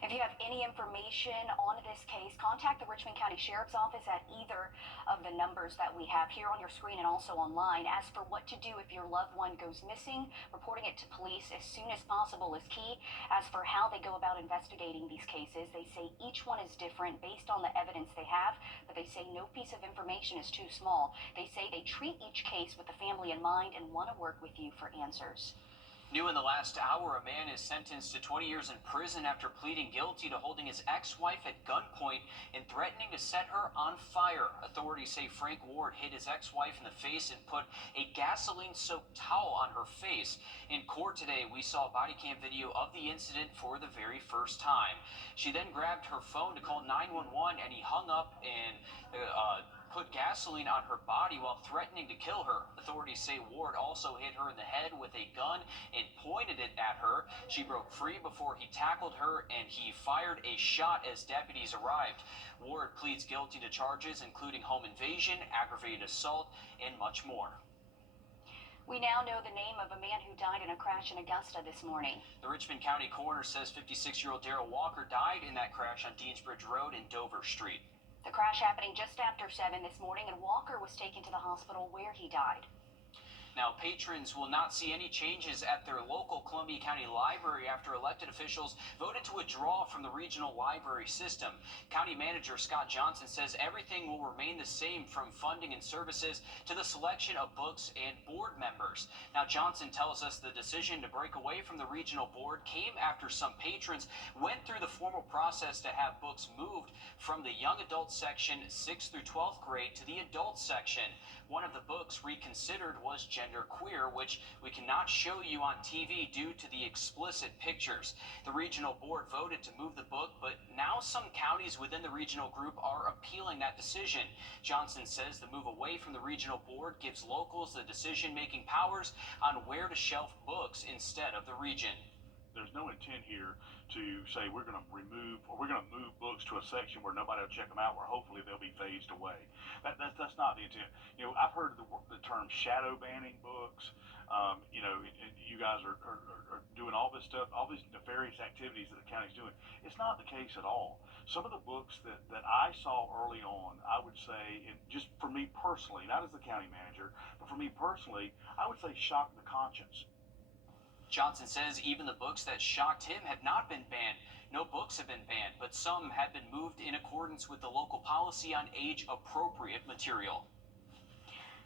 If you have any information on this case, contact the Richmond County Sheriff's Office at either of the numbers that we have here on your screen and also online. As for what to do if your loved one goes missing, reporting it to police as soon as possible is key. As for how they go about investigating these cases, they say each one is different based on the evidence they have, but they say no piece of information is too small. They say they treat each case with the family in mind and want to work with you for answers. New in the last hour, a man is sentenced to 20 years in prison after pleading guilty to holding his ex-wife at gunpoint and threatening to set her on fire. Authorities say Frank Ward hit his ex-wife in the face and put a gasoline-soaked towel on her face. In court today, we saw body cam video of the incident for the very first time. She then grabbed her phone to call 911, and he hung up and put gasoline on her body while threatening to kill her. Authorities say Ward also hit her in the head with a gun and pointed it at her. She broke free before he tackled her, and he fired a shot as deputies arrived. Ward pleads guilty to charges including home invasion, aggravated assault, and much more. We now know the name of a man who died in a crash in Augusta this morning. The Richmond County coroner says 56-year-old Darrell Walker died in that crash on Deansbridge Road and Dover Street. The crash happening just after 7 this morning, and Walker was taken to the hospital where he died. Now, patrons will not see any changes at their local Columbia County Library after elected officials voted to withdraw from the regional library system. County Manager Scott Johnson says everything will remain the same, from funding and services to the selection of books and board members. Now, Johnson tells us the decision to break away from the regional board came after some patrons went through the formal process to have books moved from the young adult section 6th through 12th grade to the adult section. One of the books reconsidered was Gender Queer, which we cannot show you on TV due to the explicit pictures. The regional board voted to move the book, but now some counties within the regional group are appealing that decision. Johnson says the move away from the regional board gives locals the decision-making powers on where to shelf books instead of the region. There's no intent here to say we're going to remove or we're going to move books to a section where nobody will check them out, where hopefully they'll be phased away. That's not the intent. I've heard the term shadow banning books. And you guys are doing all this stuff, all these nefarious activities that the county's doing. It's not the case at all. Some of the books that I saw early on, I would say, and just for me personally, not as the county manager, but for me personally, I would say shocked the conscience. Johnson says even the books that shocked him have not been banned. No books have been banned, but some have been moved in accordance with the local policy on age-appropriate material.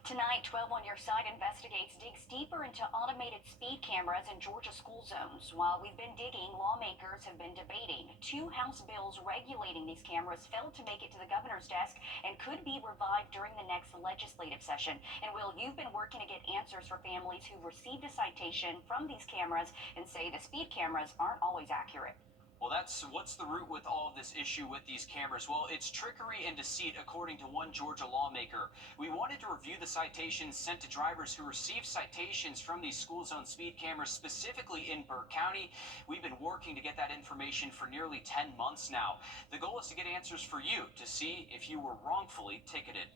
Tonight, 12 on Your Side Investigates digs deeper into automated speed cameras in Georgia school zones. While we've been digging, lawmakers have been debating. 2 House bills regulating these cameras failed to make it to the governor's desk and could be revived during the next legislative session. And Will, you've been working to get answers for families who received a citation from these cameras and say the speed cameras aren't always accurate. Well, what's the root with all of this issue with these cameras? Well, it's trickery and deceit, according to one Georgia lawmaker. We wanted to review the citations sent to drivers who received citations from these school zone speed cameras, specifically in Burke County. We've been working to get that information for nearly 10 months now. The goal is to get answers for you to see if you were wrongfully ticketed.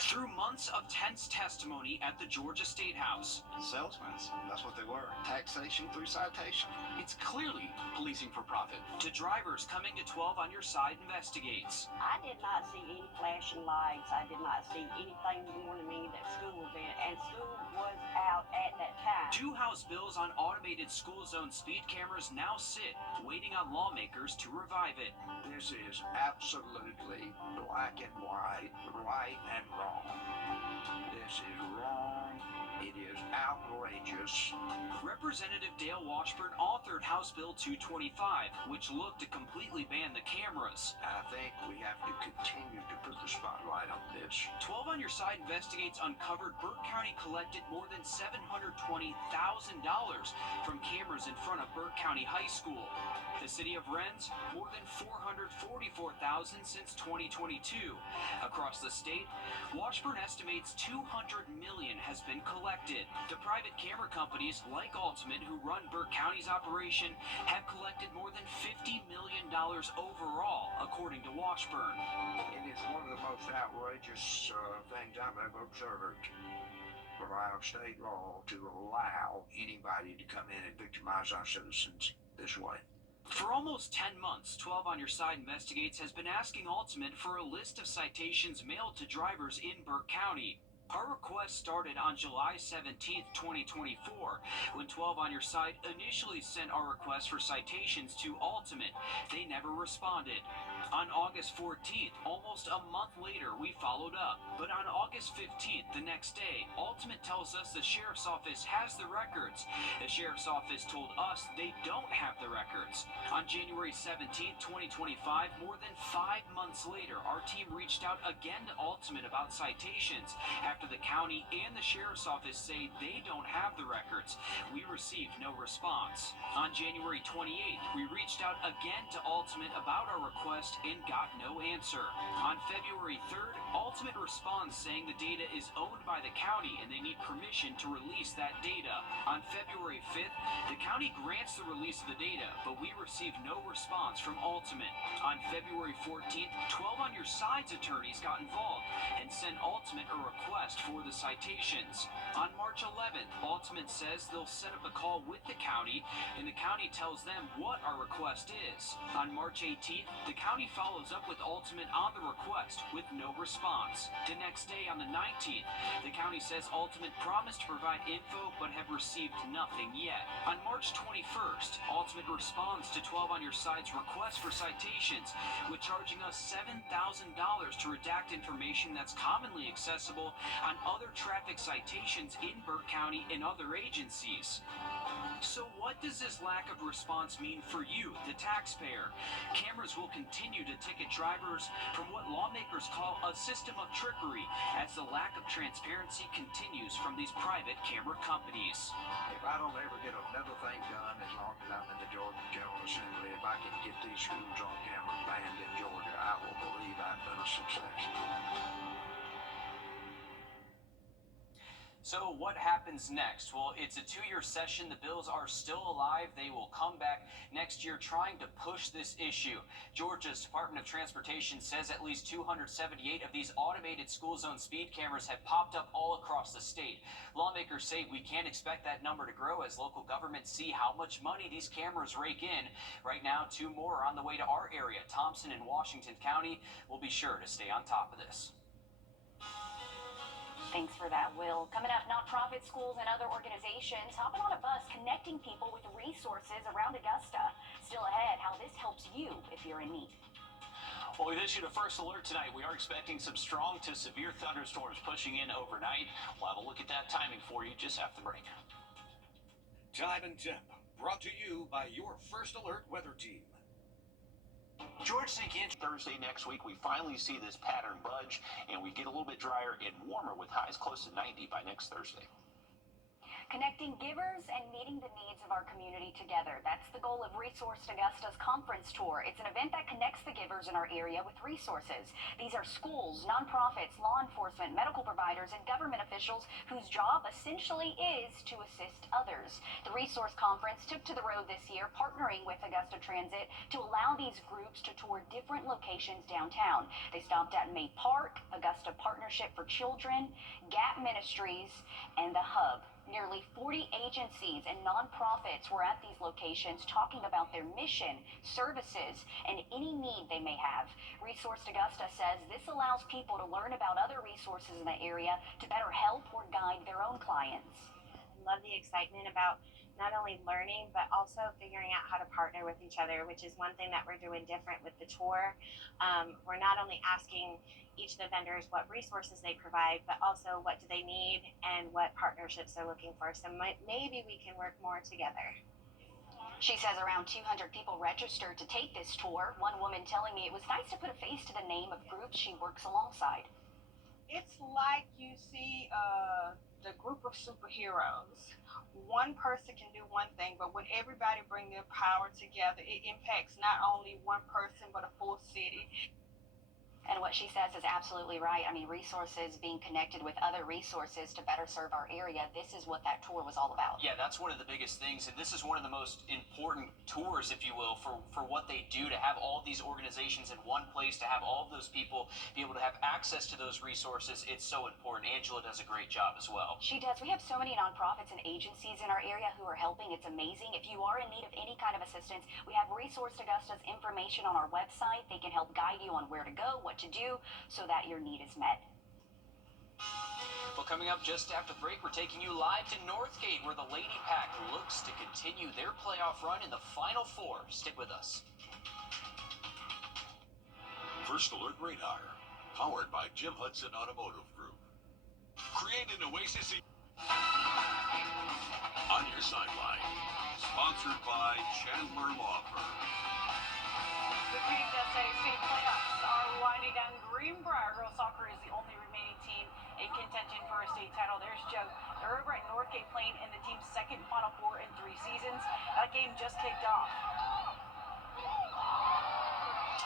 Through months of tense testimony at the Georgia State House, salesmen, that's what they were. Taxation through citation. It's clearly policing for profit. To drivers coming to 12 on Your Side Investigates. I did not see any flashing lights. I did not see anything warning me that school was in, and school was out at that time. 2 House bills on automated school zone speed cameras now sit, waiting on lawmakers to revive it. This is absolutely black and white, right and wrong. This is wrong. It is outrageous. Representative Dale Washburn authored House Bill 225, which looked to completely ban the cameras. I think we have to continue to put the spotlight on this. 12 on Your Side investigates uncovered Burke County collected more than $720,000 from cameras in front of Burke County High School. The city of Rennes, more than $444,000 since 2022. Across the state, Washburn estimates $200 million has been collected. The private camera companies, like Ultimate, who run Burke County's operation, have collected more than $50 million overall, according to Washburn. It is one of the most outrageous things I've ever observed. For our state law to allow anybody to come in and victimize our citizens this way. For almost 10 months, 12 on Your Side Investigates has been asking Ultimate for a list of citations mailed to drivers in Burke County. Our request started on July 17, 2024, when 12 on Your Side initially sent our request for citations to Ultimate. They never responded. On August 14th, almost a month later, we followed up. But on August 15th, the next day, Ultimate tells us the Sheriff's Office has the records. The Sheriff's Office told us they don't have the records. On January 17th, 2025, more than 5 months later, our team reached out again to Ultimate about citations after the county and the Sheriff's Office say they don't have the records. We received no response. On January 28th, we reached out again to Ultimate about our request and got no answer. On February 3rd, Ultimate responds saying the data is owned by the county and they need permission to release that data. On February 5th, the county grants the release of the data, but we receive no response from Ultimate. On February 14th, 12 on Your Side's attorneys got involved and sent Ultimate a request for the citations. On March 11th, Ultimate says they'll set up a call with the county, and the county tells them what our request is. On March 18th, the county follows up with Ultimate on the request with no response. The next day, on the 19th, the county says Ultimate promised to provide info but have received nothing yet. On March 21st, Ultimate responds to 12 on Your Side's request for citations with charging us $7,000 to redact information that's commonly accessible on other traffic citations in Burke County and other agencies. So what does this lack of response mean for you, the taxpayer? Cameras will continue to ticket drivers from what lawmakers call a system of trickery as the lack of transparency continues from these private camera companies. If I don't ever get another thing done as long as I'm in the Georgia General Assembly, if I can get these schools on camera banned in Georgia, I will believe I've been a success. So what happens next? Well, it's a 2-year session. The bills are still alive. They will come back next year trying to push this issue. Georgia's Department of Transportation says at least 278 of these automated school zone speed cameras have popped up all across the state. Lawmakers say we can't expect that number to grow as local governments see how much money these cameras rake in. Right now, 2 more are on the way to our area. Thompson and Washington County will be sure to stay on top of this. Thanks for that, Will. Coming up, nonprofit schools and other organizations hopping on a bus connecting people with resources around Augusta. Still ahead, how this helps you if you're in need. Well, we've issued a first alert tonight. We are expecting some strong to severe thunderstorms pushing in overnight. We'll have a look at that timing for you just after the break. Time and Temp, brought to you by your First Alert weather team. George St. Thursday next week, we finally see this pattern budge, and we get a little bit drier and warmer with highs close to 90 by next Thursday. Connecting givers and meeting the needs of our community together. That's the goal of Resourced Augusta's conference tour. It's an event that connects the givers in our area with resources. These are schools, nonprofits, law enforcement, medical providers, and government officials whose job essentially is to assist others. The Resource Conference took to the road this year, partnering with Augusta Transit to allow these groups to tour different locations downtown. They stopped at May Park, Augusta Partnership for Children, Gap Ministries, and The Hub. Nearly 40 agencies and nonprofits were at these locations talking about their mission, services, and any need they may have. Resourced Augusta says this allows people to learn about other resources in the area to better help or guide their own clients. I love the excitement about not only learning, but also figuring out how to partner with each other, which is one thing that we're doing different with the tour. We're not only asking each of the vendors what resources they provide, but also what do they need and what partnerships they're looking for. So maybe we can work more together. She says around 200 people registered to take this tour. One woman telling me it was nice to put a face to the name of groups she works alongside. It's like you see the group of superheroes. One person can do one thing, but when everybody bring their power together, it impacts not only one person, but a full city. And what she says is absolutely right. I mean, resources, being connected with other resources to better serve our area. This is what that tour was all about. Yeah, that's one of the biggest things. And this is one of the most important tours, if you will, for what they do, to have all these organizations in one place, to have all of those people be able to have access to those resources. It's so important. Angela does a great job as well. She does. We have so many nonprofits and agencies in our area who are helping. It's amazing. If you are in need of any kind of assistance, we have Resource Augusta's information on our website. They can help guide you on where to go, what to do, so that your need is met. Well, coming up just after the break, we're taking you live to Northgate, where the Lady Pack looks to continue their playoff run in the Final Four. Stick with us. First Alert Radar, powered by Jim Hudson Automotive Group. Create an oasis on your sideline. Sponsored by Chandler Law Firm. The PHSA state playoffs are winding down. Greenbrier girls soccer is the only remaining team in contention for a state title. There's Joe. They're over at Northgate playing in the team's second Final Four in 3 seasons. That game just kicked off.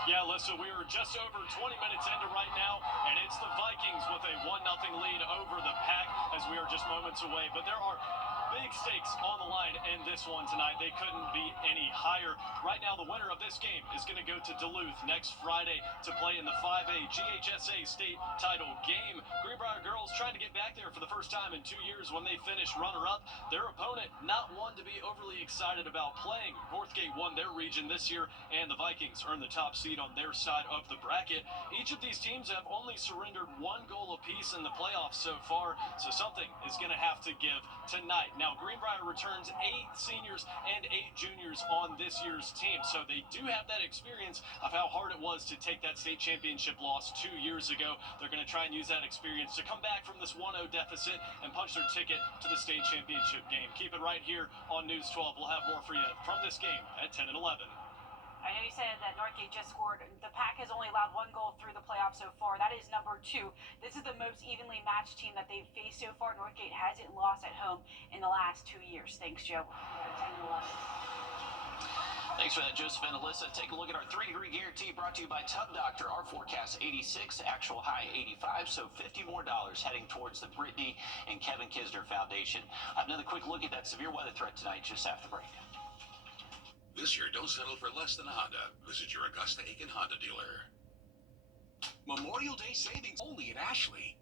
Yeah, Alyssa, we are just over 20 minutes into right now, and it's the Vikings with a 1-0 lead over the Pack as we are just moments away. But there are big stakes on the line in this one tonight. They couldn't be any higher. Right now, the winner of this game is going to go to Duluth next Friday to play in the 5A GHSA state title game. Greenbrier girls trying to get back there for the first time in 2 years when they finished runner-up. Their opponent, not one to be overly excited about playing. Northgate won their region this year, and the Vikings earned the top seed on their side of the bracket. Each of these teams have only surrendered 1 goal apiece in the playoffs so far, so something is going to have to give tonight. Now, Greenbrier returns 8 seniors and 8 juniors on this year's team, so they do have that experience of how hard it was to take that state championship loss 2 years ago. They're going to try and use that experience to come back from this 1-0 deficit and punch their ticket to the state championship game. Keep it right here on News 12. We'll have more for you from this game at 10 and 11. I know you said that Northgate just scored. The Pack has only allowed 1 goal through the playoffs so far. That is number 2. This is the most evenly matched team that they've faced so far. Northgate hasn't lost at home in the last 2 years. Thanks, Joe. 10-11. Thanks for that, Joseph and Alyssa. Take a look at our 3-degree guarantee brought to you by Tub Doctor. Our forecast 86, actual high 85, so $50 more heading towards the Brittany and Kevin Kisner Foundation. I have another quick look at that severe weather threat tonight just after the break. This year, don't settle for less than a Honda. Visit your Augusta Aiken Honda dealer. Memorial Day savings only at Ashley.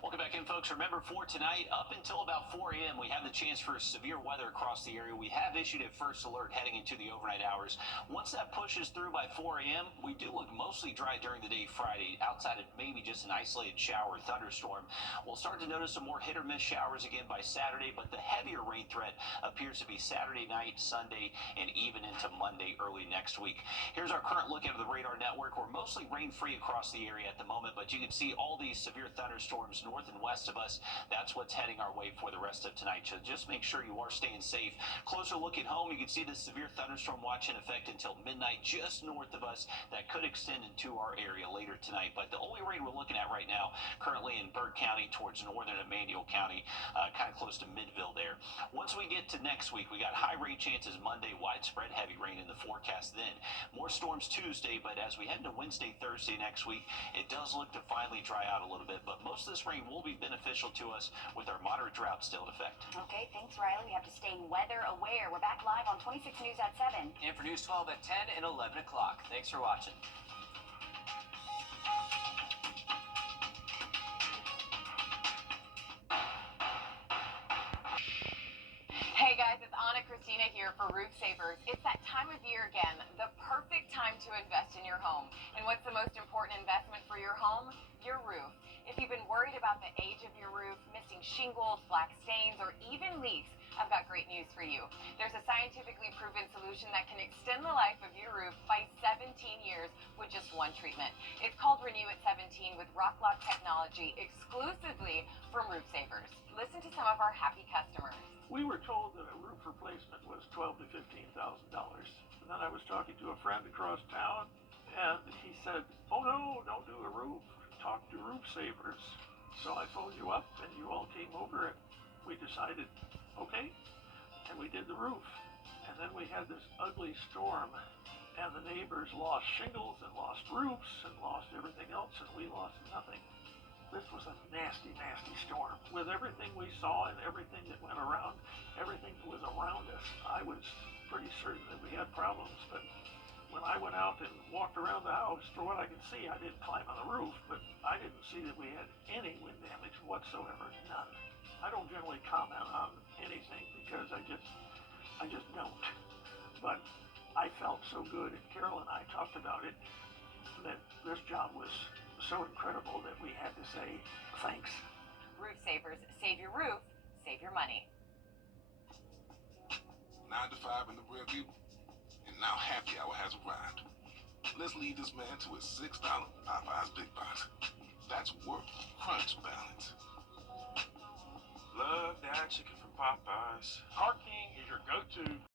Welcome back in, folks. Remember, for tonight, up until about 4 a.m., we have the chance for severe weather across the area. We have issued a first alert heading into the overnight hours. Once that pushes through by 4 a.m., we do look mostly dry during the day Friday, outside of maybe just an isolated shower or thunderstorm. We'll start to notice some more hit-or-miss showers again by Saturday, but the heavier rain threat appears to be Saturday night, Sunday, and even into Monday early next week. Here's our current look at the radar network. We're mostly rain-free across the area at the moment, but you can see all these severe thunderstorms north and west of us. That's what's heading our way for the rest of tonight. So just make sure you are staying safe. Closer look at home, you can see the severe thunderstorm watch in effect until midnight just north of us. That could extend into our area later tonight. But the only rain we're looking at right now, currently in Byrd County towards northern Emmanuel County, kind of close to Midville there. Once we get to next week, we got high rain chances Monday, widespread heavy rain in the forecast then. More storms Tuesday, but as we head into Wednesday, Thursday next week, it does look to finally dry out a little bit. But most of this rain will be beneficial to us with our moderate drought still in effect. Okay, thanks, Riley. We have to stay weather aware. We're back live on 26 News at 7. And for News 12 at 10 and 11 o'clock. Thanks for watching. Hey guys, it's Anna Christina here for Roof Savers. It's that time of year again, the perfect time to invest in your home. And what's the most important investment for your home? Your roof. If you've been worried about the age of your roof, missing shingles, black stains, or even leaks, I've got great news for you. There's a scientifically proven solution that can extend the life of your roof by 17 years with just one treatment. It's called Renew at 17 with RockLock technology exclusively from Roof Savers. Listen to some of our happy customers. We were told that a roof replacement was $12,000 to $15,000. And then I was talking to a friend across town, and he said, "Oh no, don't do a roof. Talk to Roof Savers." So I phoned you up, and you all came over, and we decided, okay, and we did the roof. And then we had this ugly storm, and the neighbors lost shingles and lost roofs and lost everything else, and we lost nothing. This was a nasty, nasty storm. With everything we saw and everything that went around, everything that was around us, I was pretty certain that we had problems. But when I went out and walked around the house, for what I could see, I didn't climb on the roof, but I didn't see that we had any wind damage whatsoever, none. I don't generally comment on anything because I just don't. But I felt so good, and Carol and I talked about it, that this job was so incredible that we had to say thanks. Roof Savers, save your roof, save your money. 9 to 5 in the Wrdw, and now happy hour has arrived. Let's lead this man to his $6 Popeye's Big Box. That's worth crunch balance. Love that chicken from Popeyes. Parking is your go-to